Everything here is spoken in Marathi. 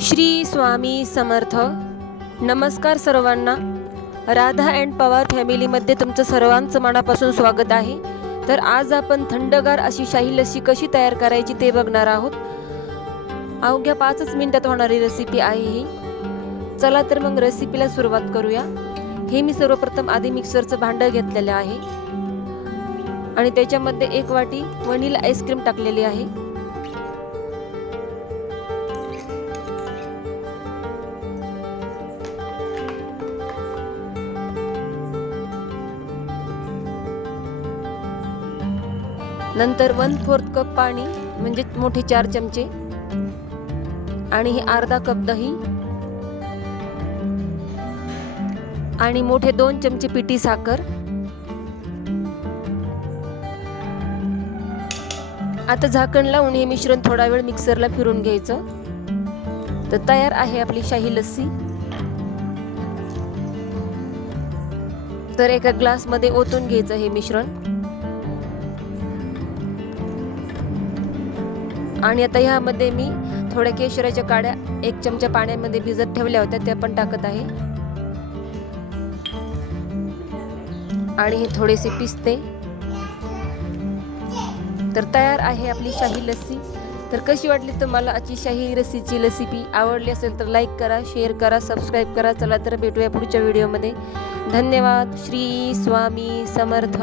श्री स्वामी समर्थ. नमस्कार सर्वांना. राधा अँड पवार फॅमिलीमध्ये तुमचं सर्वांचं मनापासून स्वागत आहे. तर आज आपण थंडगार अशी शाही लस्सी कशी तयार करायची ते बघणार आहोत. अवघ्या पाचच मिनिटात होणारी रेसिपी आहे ही. चला तर मग रेसिपीला सुरुवात करूया. हे मी सर्वप्रथम आधी मिक्सरचं भांडं घेतलेलं आहे. आणि त्याच्यामध्ये एक वाटी वनीला आईस्क्रीम टाकलेली आहे. नंतर वन फोर्थ कप पाणी म्हणजे मोठे चार चमचे आणि हे अर्धा कप दही आणि मोठे दोन चमचे पिठी साखर. आता झाकण लावून हे मिश्रण थोडा वेळ मिक्सरला फिरून घ्यायचं. तर तयार आहे आपली शाही लस्सी. तर एका ग्लासमध्ये ओतून घ्यायचं हे मिश्रण. आणि आता ह्यामध्ये मी थोड्या केशराच्या काड्या एक चमचा पाण्यामध्ये भिजत ठेवल्या होत्या त्या पण टाकत आहे. आणि हे थोडेसे पिसते. तर तयार आहे आपली शाही लस्सी. तर कशी वाटली तुम्हाला आजची शाही लस्सीची रेसिपी आवडली असेल तर लाईक करा शेअर करा सबस्क्राईब करा. चला तर भेटूया पुढच्या व्हिडिओमध्ये धन्यवाद. श्री स्वामी समर्थ.